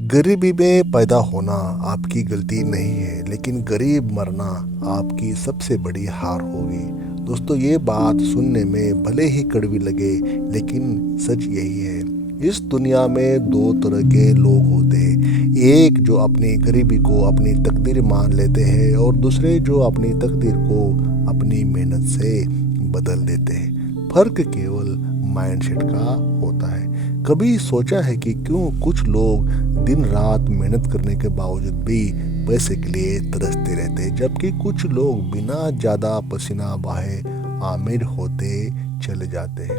गरीबी में पैदा होना आपकी गलती नहीं है, लेकिन गरीब मरना आपकी सबसे बड़ी हार होगी। दोस्तों, ये बात सुनने में भले ही कड़वी लगे, लेकिन सच यही है। इस दुनिया में दो तरह के लोग होते हैं, एक जो अपनी गरीबी को अपनी तकदीर मान लेते हैं और दूसरे जो अपनी तकदीर को अपनी मेहनत से बदल देते हैं। फर्क केवल माइंडसेट का होता है। कभी सोचा है कि क्यों कुछ लोग दिन रात मेहनत करने के बावजूद भी पैसे के लिए तरसते रहते हैं, जबकि कुछ लोग बिना ज़्यादा पसीना बहाए आमिर होते चले जाते हैं?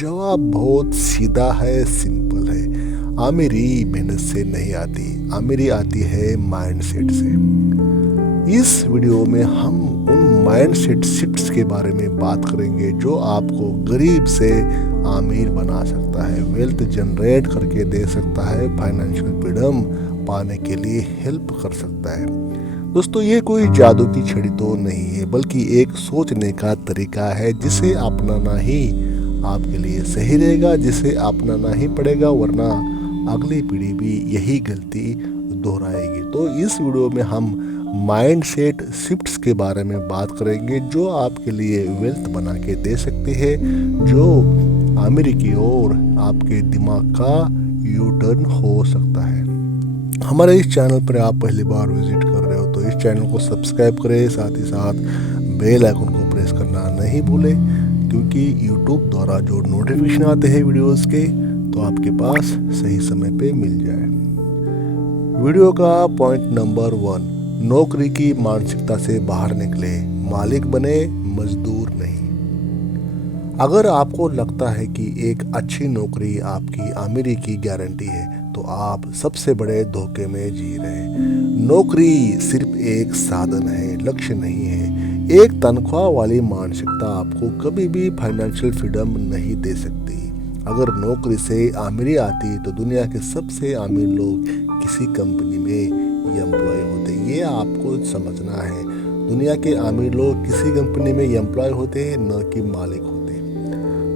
जवाब बहुत सीधा है, सिंपल है। आमिरी मेहनत से नहीं आती, आमिरी आती है माइंडसेट से। इस वीडियो में हम उन माइंडसेट शिफ्ट्स के बारे में बात करेंगे जो आपको गरीब से आमिर बना सकता है, वेल्थ जनरेट करके दे सकता है, फाइनेंशियल फ्रीडम पाने के लिए हेल्प कर सकता है। दोस्तों, ये कोई जादू की छड़ी तो नहीं है, बल्कि एक सोचने का तरीका है जिसे अपनाना ही आपके लिए सही रहेगा, जिसे अपनाना ही पड़ेगा, वरना अगली पीढ़ी भी यही गलती दोहराएगी। तो इस वीडियो में हम माइंडसेट शिफ्ट्स के बारे में बात करेंगे जो आपके लिए वेल्थ बना के दे सकते हैं, जो आमिर की ओर आपके दिमाग का यू टर्न हो सकता है। हमारे इस चैनल पर आप पहली बार विजिट कर रहे हो तो इस चैनल को सब्सक्राइब करें, साथ ही साथ बेल आइकन को प्रेस करना नहीं भूलें, क्योंकि यूट्यूब द्वारा जो नोटिफिकेशन आते हैं वीडियोस के तो आपके पास सही समय पे मिल जाए। वीडियो का पॉइंट नंबर 1, नौकरी की मानसिकता से बाहर निकले, मालिक बने, मजदूर नहीं। अगर आपको लगता है कि एक अच्छी नौकरी आपकी आमिरी की गारंटी है, तो आप सबसे बड़े धोखे में जी रहे हैं। नौकरी सिर्फ एक साधन है, लक्ष्य नहीं है। एक तनख्वाह वाली मानसिकता आपको कभी भी फाइनेंशियल फ्रीडम नहीं दे सकती। अगर नौकरी से आमिरी आती तो दुनिया के सबसे अमीर लोग किसी कंपनी में एम्प्लॉय होते, ये आपको समझना है। दुनिया के अमीर लोग किसी कंपनी में एम्प्लॉय होते हैं, न कि मालिक होते।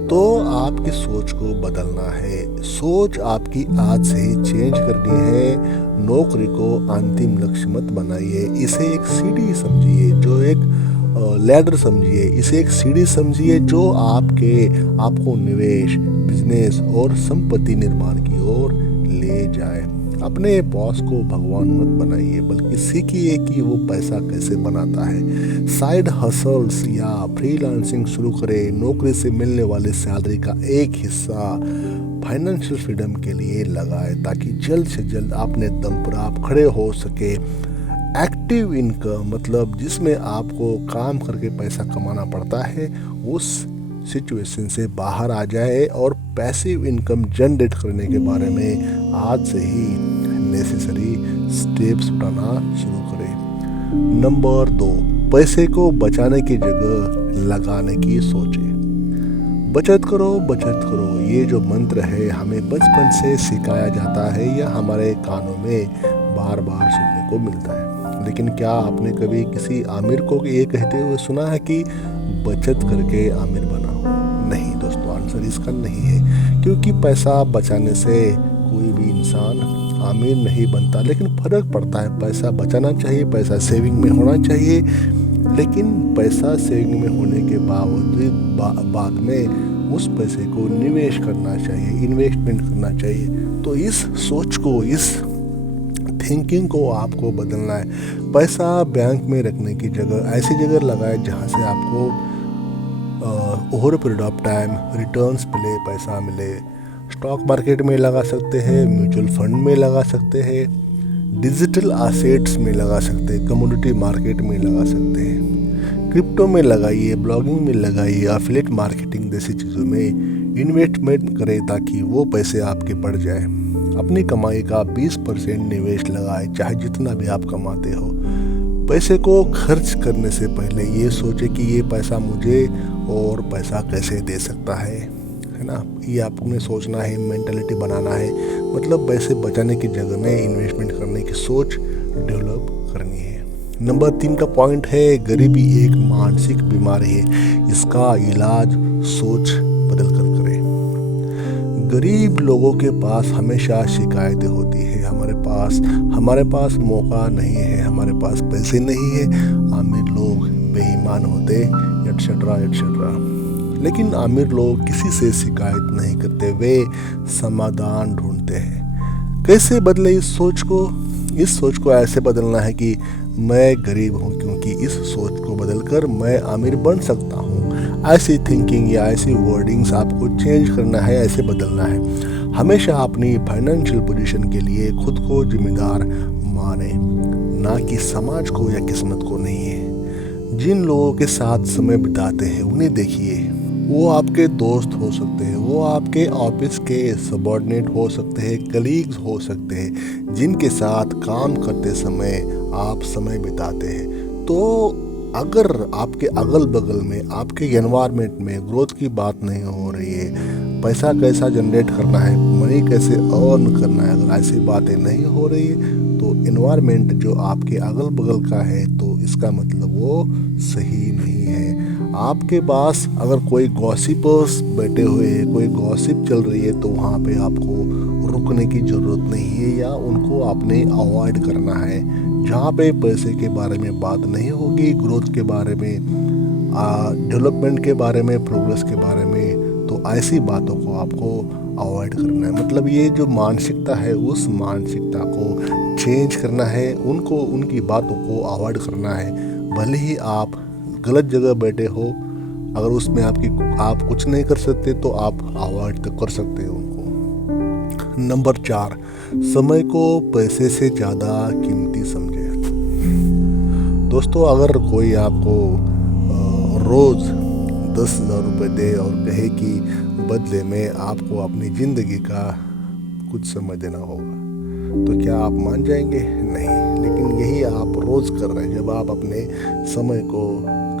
तो आपकी सोच को बदलना है, सोच आपकी आज से ही चेंज करनी है। नौकरी को अंतिम लक्ष्य मत बनाइए, इसे एक सीढ़ी समझिए, जो एक लैडर समझिए, इसे एक सीढ़ी समझिए जो आपको निवेश, बिजनेस और संपत्ति निर्माण की ओर ले जाए। अपने बॉस को भगवान मत बनाइए, बल्कि सीखिए कि वो पैसा कैसे बनाता है। साइड हसल्स या फ्रीलांसिंग शुरू करें। नौकरी से मिलने वाली सैलरी का एक हिस्सा फाइनेंशियल फ्रीडम के लिए लगाए, ताकि जल्द से जल्द अपने दम पर आप खड़े हो सके। एक्टिव इनकम मतलब जिसमें आपको काम करके पैसा कमाना पड़ता है, उस सिचुएशन से बाहर आ जाए और पैसिव इनकम जनरेट करने के बारे में आज से ही नेसेसरी स्टेप्स उठाना शुरू करें। नंबर 2, पैसे को बचाने की जगह लगाने की सोचें। बचत करो, बचत करो, ये जो मंत्र है हमें बचपन से सिखाया जाता है या हमारे कानों में बार बार सुनने को मिलता है। लेकिन क्या आपने कभी किसी आमिर को ये कहते हुए सुना है कि बचत करके आमिर बनाओ? नहीं दोस्तों, आंसर इसका नहीं है, क्योंकि पैसा बचाने से कोई भी इंसान आमिर नहीं बनता। लेकिन फर्क पड़ता है, पैसा बचाना चाहिए, पैसा सेविंग में होना चाहिए, लेकिन पैसा सेविंग में होने के बावजूद बाद में उस पैसे को निवेश करना चाहिए, इन्वेस्टमेंट करना चाहिए। तो इस सोच को, इस थिंकिंग को आपको बदलना है। पैसा बैंक में रखने की जगह ऐसी जगह लगाए जहाँ से आपको over period of time returns मिले, पैसा मिले। स्टॉक मार्केट में लगा सकते हैं, म्यूचुअल फंड में लगा सकते हैं, डिजिटल एसेट्स में लगा सकते हैं, कमोडिटी मार्केट में लगा सकते हैं, क्रिप्टो में लगाइए, ब्लॉगिंग में लगाइए, एफिलिएट मार्केटिंग जैसी चीज़ों में इन्वेस्टमेंट करें ताकि वो पैसे आपके बढ़ जाए। अपनी कमाई का 20% निवेश लगाए, चाहे जितना भी आप कमाते हो। पैसे को खर्च करने से पहले ये सोचे कि ये पैसा मुझे और पैसा कैसे दे सकता है ना। ये आपने सोचना है, मेंटालिटी बनाना है, मतलब पैसे बचाने की जगह में इन्वेस्टमेंट करने की सोच डेवलप करनी है। नंबर 3 का पॉइंट है, गरीबी एक मानसिक बीमारी है, इसका इलाज सोच बदल कर करें। गरीब लोगों के पास हमेशा शिकायतें होती है, हमारे पास मौका नहीं है, हमारे पास पैसे नहीं है, अमीर लोग बेईमान होते, एटसेट्रा एटसेट्रा। लेकिन अमीर लोग किसी से शिकायत नहीं करते, वे समाधान ढूंढते हैं। कैसे बदले इस सोच को ऐसे बदलना है कि मैं गरीब हूँ क्योंकि इस सोच को बदलकर मैं अमीर बन सकता हूँ। ऐसी थिंकिंग या ऐसी वर्डिंग्स आपको चेंज करना है, ऐसे बदलना है। हमेशा अपनी फाइनेंशियल पोजीशन के लिए खुद को जिम्मेदार माने, ना कि समाज को या किस्मत को नहीं है। जिन लोगों के साथ समय बिताते हैं उन्हें देखिए, वो आपके दोस्त हो सकते हैं, वो आपके ऑफिस के सबॉर्डिनेट हो सकते हैं, कलीग्स हो सकते हैं, जिनके साथ काम करते समय आप समय बिताते हैं। तो अगर आपके अगल बगल में, आपके एनवायरनमेंट में ग्रोथ की बात नहीं हो रही है, पैसा कैसा जनरेट करना है, मनी कैसे अर्न करना है, अगर ऐसी बातें नहीं हो रही है तो एनवायरनमेंट जो आपके अगल बगल का है तो इसका मतलब वो सही नहीं है। आपके पास अगर कोई गॉसिपर्स बैठे हुए हैं, कोई गॉसिप चल रही है तो वहाँ पे आपको रुकने की ज़रूरत नहीं है या उनको आपने अवॉइड करना है। जहाँ पे पैसे के बारे में बात नहीं होगी, ग्रोथ के बारे में, डेवलपमेंट के बारे में, प्रोग्रेस के बारे में, तो ऐसी बातों को आपको अवॉइड करना है। मतलब ये जो मानसिकता है उस मानसिकता को चेंज करना है, उनकी बातों को अवॉइड करना है। भले ही आप गलत जगह बैठे हो, अगर उसमें आप कुछ नहीं कर सकते तो आप अवॉइड तो कर सकते हो उनको। नंबर 4, समय को पैसे से ज़्यादा कीमती समझे। दोस्तों, अगर कोई आपको रोज़ 10,000 रुपये दे और कहे कि बदले में आपको अपनी ज़िंदगी का कुछ समय देना होगा, तो क्या आप मान जाएंगे? नहीं। लेकिन यही आप रोज़ कर रहे हैं जब आप अपने समय को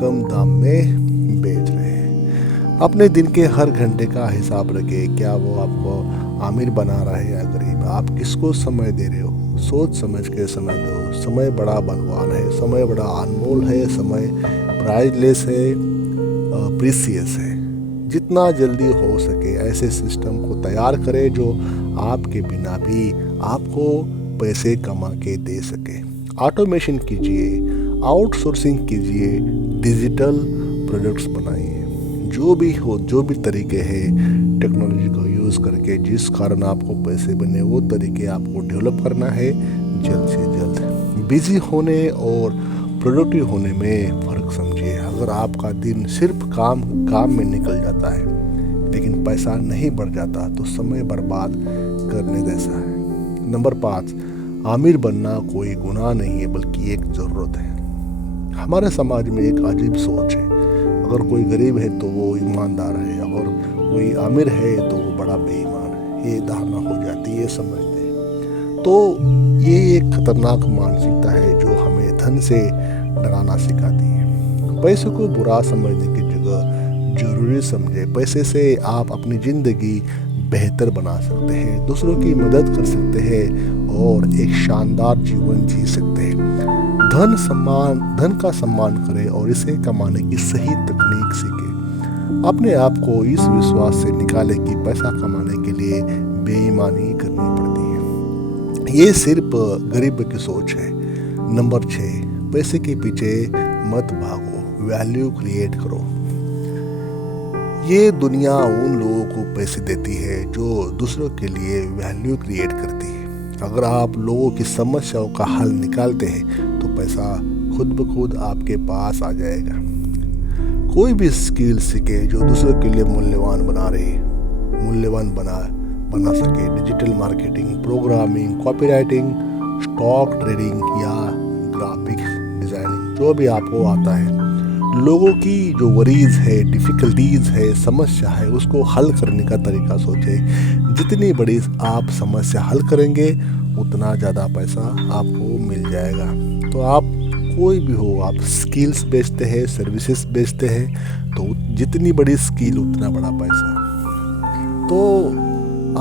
कम दाम में बेच रहे हैं। अपने दिन के हर घंटे का हिसाब रखें, क्या वो आपको अमीर बना रहा है या गरीब? आप किसको समय दे रहे हो? सोच समझ के समय दो। समय बड़ा बलवान है, समय बड़ा अनमोल है, समय प्राइसलेस है, प्रीसियस है। जितना जल्दी हो सके ऐसे सिस्टम को तैयार करें जो आपके बिना भी आपको पैसे कमा के दे सके। ऑटोमेशन कीजिए, आउटसोर्सिंग कीजिए, डिजिटल प्रोडक्ट्स बनाइए। जो भी तरीके हैं टेक्नोलॉजी को यूज़ करके जिस कारण आपको पैसे बने, वो तरीके आपको डेवलप करना है जल्द से जल्द। बिजी होने और प्रोडक्टिव होने में फ़र्क समझिए। अगर आपका दिन सिर्फ काम में निकल जाता है लेकिन पैसा नहीं बढ़ जाता तो समय बर्बाद करने जैसा है। नंबर 5, आमिर बनना कोई गुनाह नहीं है बल्कि एक ज़रूरत है। हमारे समाज में एक अजीब सोच है, अगर कोई गरीब है तो वो ईमानदार है, अगर कोई आमिर है तो वो बड़ा बेईमान है। ये धारणा हो जाती है, समझते हैं। तो ये एक खतरनाक मानसिकता है जो हमें धन से डराना सिखाती है। पैसे को बुरा समझने की जगह जरूरी समझे। पैसे से आप अपनी ज़िंदगी बेहतर बना सकते हैं, दूसरों की मदद कर सकते हैं और एक शानदार जीवन जी सकते हैं। धन का सम्मान करें और इसे कमाने की सही तकनीक सीखें। अपने आप को इस विश्वास से निकालें कि पैसा कमाने के लिए बेईमानी करनी पड़ती है। ये सिर्फ गरीब की सोच है। नंबर 6, पैसे के पीछे मत भागो, वैल्यू क्रिएट करो। ये दुनिया उन लोगों को पैसे देती है जो दूसरों के लिए वैल्यू क्रिएट करती है। अगर आप लोगों की समस्याओं का हल निकालते हैं तो पैसा खुद ब खुद आपके पास आ जाएगा। कोई भी स्किल सीखे जो दूसरों के लिए मूल्यवान बना सके। Digital marketing, programming, copywriting, stock trading या ग्राफिक डिजाइनिंग, जो भी आपको आता है। लोगों की जो वरीज है, डिफ़िकल्टीज़ है, समस्या है, उसको हल करने का तरीका सोचें। जितनी बड़ी आप समस्या हल करेंगे उतना ज़्यादा पैसा आपको मिल जाएगा। तो आप कोई भी हो, आप स्किल्स बेचते हैं, सर्विसेज बेचते हैं, तो जितनी बड़ी स्किल उतना बड़ा पैसा। तो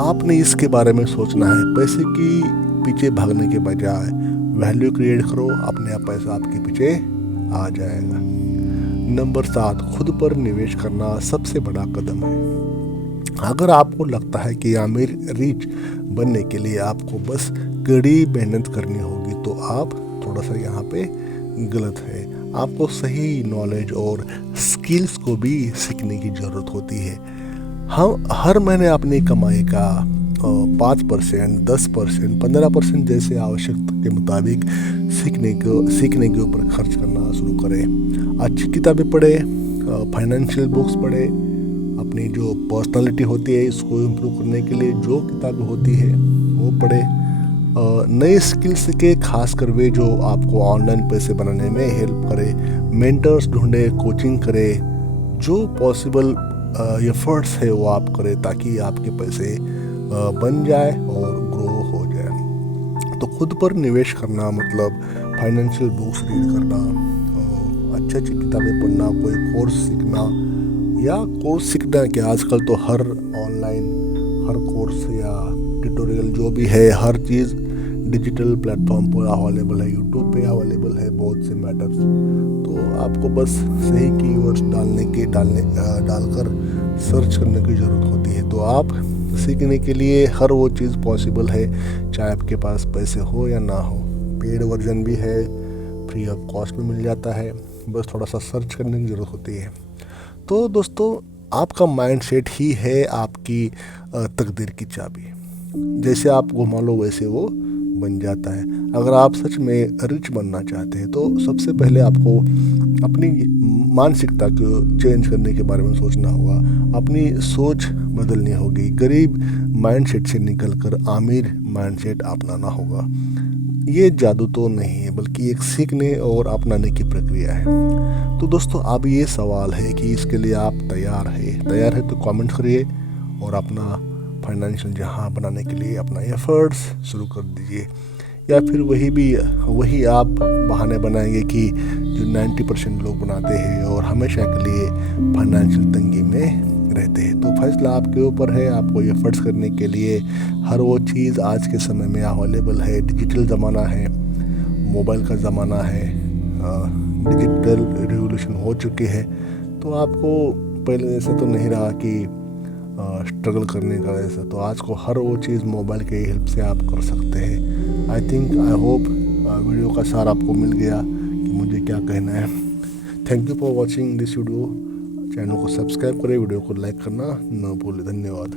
आपने इसके बारे में सोचना है। पैसे की पीछे भागने के बजाय वैल्यू क्रिएट करो, अपने आप पैसा आपके पीछे आ जाएगा। नंबर 7, खुद पर निवेश करना सबसे बड़ा कदम है। अगर आपको लगता है कि आमिर रिच बनने के लिए आपको बस कड़ी मेहनत करनी होगी तो आप थोड़ा सा यहाँ पे गलत है। आपको सही नॉलेज और स्किल्स को भी सीखने की ज़रूरत होती है। हम हर महीने अपनी कमाई का 5%, 10%, 15% जैसे आवश्यकता के मुताबिक सीखने के ऊपर खर्च करना शुरू करें। अच्छी किताबें पढ़े, फाइनेंशियल बुक्स पढ़े, अपनी जो पर्सनालिटी होती है इसको इम्प्रूव करने के लिए जो किताबें होती है वो पढ़े। नए स्किल सीखे, खासकर वे जो आपको ऑनलाइन पैसे बनाने में हेल्प करे। मेंटर्स ढूंढे, कोचिंग करे, जो पॉसिबल एफर्ट्स है वो आप करें ताकि आपके पैसे बन जाए और ग्रो हो जाए। तो खुद पर निवेश करना मतलब फाइनेंशियल बुक्स रीड करना, अच्छी अच्छी किताबें पढ़ना, कोई कोर्स सीखना या कोर्स सीखना कि आजकल तो हर ऑनलाइन हर कोर्स या ट्यूटोरियल जो भी है हर चीज़ डिजिटल प्लेटफॉर्म पर अवेलेबल है, यूट्यूब पे अवेलेबल है बहुत से मैटर्स। तो आपको बस सही कीवर्ड्स डालकर सर्च करने की ज़रूरत होती है। तो आप सीखने के लिए हर वो चीज़ पॉसिबल है, चाहे आपके पास पैसे हो या ना हो। पेड वर्जन भी है, फ्री ऑफ कॉस्ट में मिल जाता है, बस थोड़ा सा सर्च करने की ज़रूरत होती है। तो दोस्तों, आपका माइंडसेट ही है आपकी तकदीर की चाबी। जैसे आप घुमा लो वैसे वो बन जाता है। अगर आप सच में रिच बनना चाहते हैं तो सबसे पहले आपको अपनी मानसिकता को चेंज करने के बारे में सोचना होगा, अपनी सोच बदलनी होगी, गरीब माइंडसेट से निकलकर आमिर माइंडसेट अपनाना होगा। ये जादू तो नहीं है बल्कि एक सीखने और अपनाने की प्रक्रिया है। तो दोस्तों, अब ये सवाल है कि इसके लिए आप तैयार है तो कमेंट करिए और अपना फाइनेंशियल जहाँ बनाने के लिए अपना एफर्ट्स शुरू कर दीजिए। या फिर वही आप बहाने बनाएंगे कि जो 90% लोग बनाते हैं और हमेशा के लिए फाइनेंशियल तंगी में रहते हैं। तो फैसला आपके ऊपर है, आपको एफर्ट्स करने के लिए हर वो चीज़ आज के समय में अवेलेबल है। डिजिटल ज़माना है, मोबाइल का ज़माना है, डिजिटल रिवोल्यूशन हो चुकी है। तो आपको पहले जैसा तो नहीं रहा कि स्ट्रगल करने का ऐसा, तो आज को हर वो चीज़ मोबाइल के हेल्प से आप कर सकते हैं। आई होप वीडियो का सार आपको मिल गया कि मुझे क्या कहना है। Thank you for watching this video. Channel को सब्सक्राइब करें, वीडियो को लाइक करना न भूलें। धन्यवाद।